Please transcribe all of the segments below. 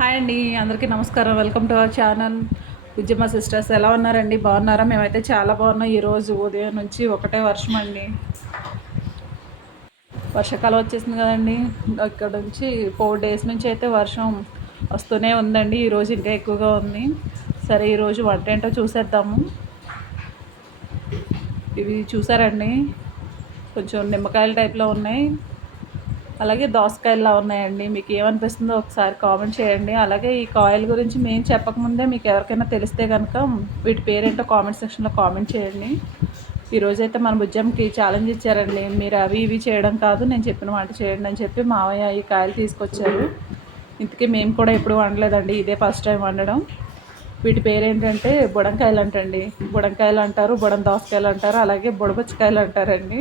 Hi అండి అందరికీ నమస్కారం. Welcome to our channel. Udyama sisters ఎలా ఉన్నారండి? బాగున్నారా? మేమైతే చాలా బాగున్నాం ఈరోజు ఉదయం నుంచి ఒకటే వర్షం అండి. వర్షాకాలం వచ్చేసింది కదండి. ఇక్కడ నుంచి ఫోర్ డేస్ నుంచి అయితే వర్షం వస్తూనే ఉందండి. ఈరోజు ఇంకా ఎక్కువగా ఉంది. సరే ఈరోజు వంట ఏంటో చూసేద్దాము. ఇవి చూసారండి. కొంచెం నిమ్మకాయల టైప్లో ఉన్నాయి. అలాగే దోసకాయలా ఉన్నాయండి? మీకు ఏమనిపిస్తుందో ఒకసారి కామెంట్ చేయండి. అలాగే ఈ కాయల గురించి మేము చెప్పకముందే మీకు ఎవరికైనా తెలిస్తే కనుక వీటి పేరేంటో కామెంట్ సెక్షన్లో కామెంట్ చేయండి. ఈరోజైతే మన భుజంకి ఛాలెంజ్ ఇచ్చారండి. మీరు అవి ఇవి చేయడం కాదు నేను చెప్పిన మాట చేయండి అని చెప్పి మావయ్య ఈ కాయలు తీసుకొచ్చారు. ఇంతకీ మేము కూడా ఎప్పుడు వండలేదండి. ఇదే ఫస్ట్ టైం వండడం. వీటి పేరేంటంటే బుడంకాయలు అంటండి బుడంకాయలు అంటారు బుడం దోసకాయలు అంటారు అలాగే బుడబుచ్చకాయలు అంటారండి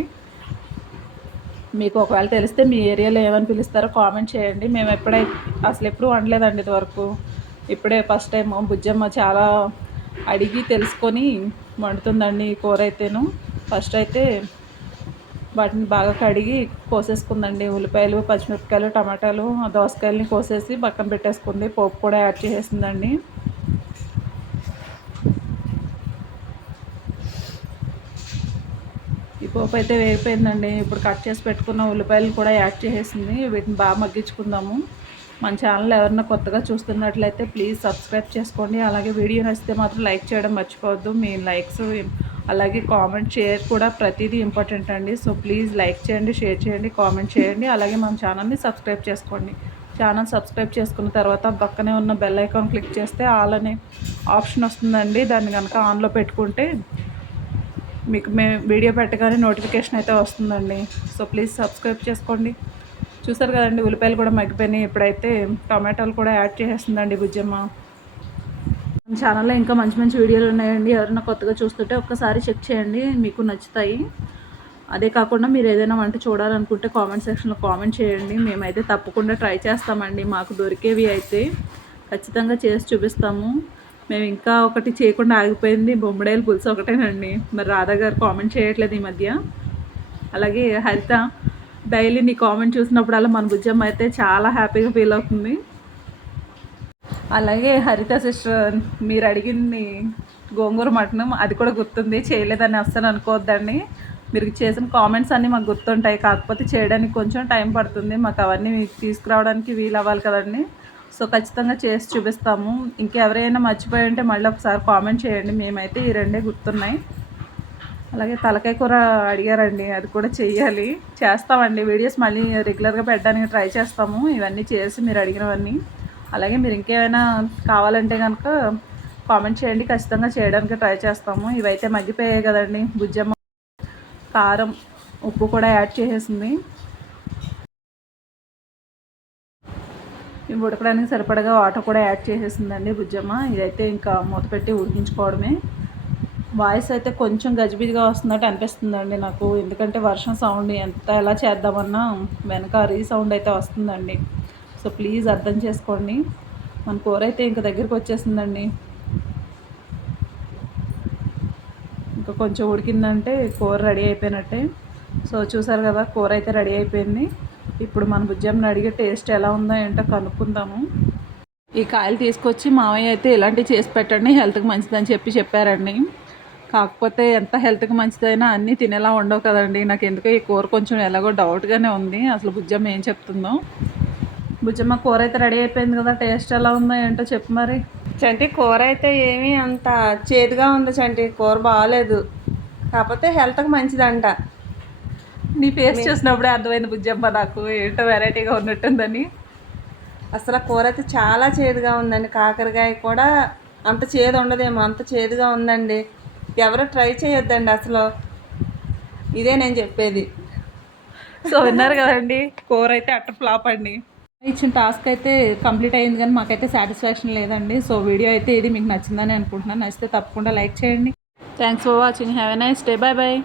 మీకు ఒకవేళ తెలిస్తే మీ ఏరియాలో ఏమని పిలుస్తారో కామెంట్ చేయండి. మేము ఎప్పుడై అసలు ఎప్పుడు వండలేదండి ఇదివరకు ఇప్పుడే ఫస్ట్ టైం బుజ్జమ్మ చాలా అడిగి తెలుసుకొని వండుతుందండి ఈ కూర అయితేను. ఫస్ట్ అయితే వాటిని బాగా కడిగి కోసేసుకుందండి. ఉల్లిపాయలు పచ్చిమిరపకాయలు టమాటాలు దోసకాయలని కోసేసి పక్కన పెట్టేసుకుంది. పోపు కూడా యాడ్ చేసేసిందండి. పోపు అయితే వేగిపోయిందండి ఇప్పుడు కట్ చేసి పెట్టుకున్న ఉల్లిపాయలు కూడా యాడ్ చేసేసింది. వీటిని బాగా మగ్గించుకుందాము. మన ఛానల్ ఎవరన్నా కొత్తగా చూస్తున్నట్లయితే ప్లీజ్ సబ్స్క్రైబ్ చేసుకోండి. అలాగే వీడియో నచ్చితే మాత్రం లైక్ చేయడం మర్చిపోవద్దు. మీ లైక్స్ అలాగే కామెంట్ షేర్ కూడా ప్రతిదీ ఇంపార్టెంట్ అండి. సో ప్లీజ్ లైక్ చేయండి షేర్ చేయండి కామెంట్ చేయండి. అలాగే మన ఛానల్ని సబ్స్క్రైబ్ చేసుకోండి. ఛానల్ సబ్స్క్రైబ్ చేసుకున్న తర్వాత పక్కనే ఉన్న బెల్ ఐకాన్ క్లిక్ చేస్తే ఆల్ అనే ఆప్షన్ వస్తుందండి. దాన్ని కనుక ఆన్లో పెట్టుకుంటే మీకు మేము వీడియో పెట్టగానే నోటిఫికేషన్ అయితే వస్తుందండి. సో ప్లీజ్ సబ్స్క్రైబ్ చేసుకోండి. చూసారు కదండి ఉల్లిపాయలు కూడా మగ్గిపోయినాయి. ఇప్పుడైతే టమాటాలు కూడా యాడ్ చేసేస్తుందండి బుజ్జమ్మ. మన ఛానల్లో ఇంకా మంచి మంచి వీడియోలు ఉన్నాయండి. ఎవరైనా కొత్తగా చూస్తుంటే ఒక్కసారి చెక్ చేయండి మీకు నచ్చుతాయి. అదే కాకుండా మీరు ఏదైనా వంట చూడాలనుకుంటే కామెంట్ సెక్షన్లో కామెంట్ చేయండి. మేమైతే తప్పకుండా ట్రై చేస్తామండి. మాకు దొరికేవి అయితే ఖచ్చితంగా చేసి చూపిస్తాము. మేము ఇంకా ఒకటి చేయకుండా ఆగిపోయింది. బొమ్మడాయిల పులుసు ఒకటేనండి. మరి రాధా గారు కామెంట్ చేయట్లేదు ఈ మధ్య. అలాగే హరిత డైలీ నీ కామెంట్ చూసినప్పుడల్లా మన బుజ్జమ్మ అయితే చాలా హ్యాపీగా ఫీల్ అవుతుంది. అలాగే హరిత సిస్టర్ మీరు అడిగింది గోంగూర మటనం అది కూడా గుర్తుంది. చేయలేదని అస్సలు అనుకోవద్దండి. మీరు చేసిన కామెంట్స్ అన్నీ మాకు గుర్తుంటాయి. కాకపోతే చేయడానికి కొంచెం టైం పడుతుంది. మాకు అవన్నీ తీసుకురావడానికి వీలు అవ్వాలి కదండి. సో ఖచ్చితంగా చేసి చూపిస్తాము. ఇంకెవరైనా మర్చిపోయి ఉంటే మళ్ళీ ఒకసారి కామెంట్ చేయండి. మేమైతే ఈ రెండే గుర్తున్నాయి. అలాగే తలకాయ కూర అడిగారండి. అది కూడా చేయాలి చేస్తామండి. వీడియోస్ మళ్ళీ రెగ్యులర్గా పెట్టడానికి ట్రై చేస్తాము. ఇవన్నీ చేసి మీరు అడిగినవన్నీ. అలాగే మీరు ఇంకేమైనా కావాలంటే కనుక కామెంట్ చేయండి. ఖచ్చితంగా చేయడానికి ట్రై చేస్తాము. ఇవైతే మగ్గిపోయాయి కదండి. బుజ్జమ్మ కారం ఉప్పు కూడా యాడ్ చేసేసింది. ఇవి ఉడకడానికి సరిపడగా వాటర్ కూడా యాడ్ చేసేసిందండి బుజ్జమ్మ. ఇదైతే ఇంకా మూత పెట్టి ఉడికించుకోవడమే. వాయిస్ అయితే కొంచెం గజిబిజిగా వస్తున్నట్టు అనిపిస్తుందండి నాకు. ఎందుకంటే వర్షం సౌండ్ ఎంత ఎలా చేద్దామన్నా వెనక రీ సౌండ్ అయితే వస్తుందండి. సో ప్లీజ్ అర్థం చేసుకోండి. మన కూర అయితే ఇంకా దగ్గరికి వచ్చేసిందండి. ఇంకా కొంచెం ఉడికిందంటే కూర రెడీ అయిపోయినట్టే. సో చూసారు కదా కూర అయితే రెడీ అయిపోయింది. ఇప్పుడు మన బుజ్జమ్మని అడిగే టేస్ట్ ఎలా ఉందో ఏంటో కనుక్కుందాము. ఈ కాయలు తీసుకొచ్చి మామయ్య అయితే ఇలాంటివి చేసి పెట్టండి హెల్త్కి మంచిదని చెప్పి చెప్పారండి. కాకపోతే ఎంత హెల్త్కి మంచిదైనా అన్నీ తినేలా ఉండవు కదండి. నాకు ఎందుకో ఈ కూర కొంచెం ఎలాగో డౌట్గానే ఉంది. అసలు బుజ్జమ్మ ఏం చెప్తుందో. బుజ్జమ్మ కూర అయితే రెడీ అయిపోయింది కదా టేస్ట్ ఎలా ఉందో ఏంటో చెప్పు మరి. చంటి కూర అయితే ఏమీ అంత చేదుగా ఉంది చంటి కూర బాగాలేదు కాకపోతే హెల్త్కి మంచిదంట. నీ ఫేస్ చూసినప్పుడే అర్థమైంది బుజ్జమ్మ నాకు ఏంటో వెరైటీగా ఉన్నట్టుందని. అసలు ఆ కూర అయితే చాలా చేదుగా ఉందండి. కాకరకాయ కూడా అంత చేదు ఉండదేమో అంత చేదుగా ఉందండి. ఎవరు ట్రై చేయొద్దండి అసలు. ఇదే నేను చెప్పేది. సో విన్నారు కదండి కూర అయితే అట్ట ఫ్లాప్ అండి. ఇచ్చిన టాస్క్ అయితే కంప్లీట్ అయింది కానీ మాకైతే సాటిస్ఫాక్షన్ లేదండి. సో వీడియో అయితే ఇది మీకు నచ్చిందని అనుకుంటున్నాను. నచ్చితే తప్పకుండా లైక్ చేయండి. Thanks for watching have a nice day bye bye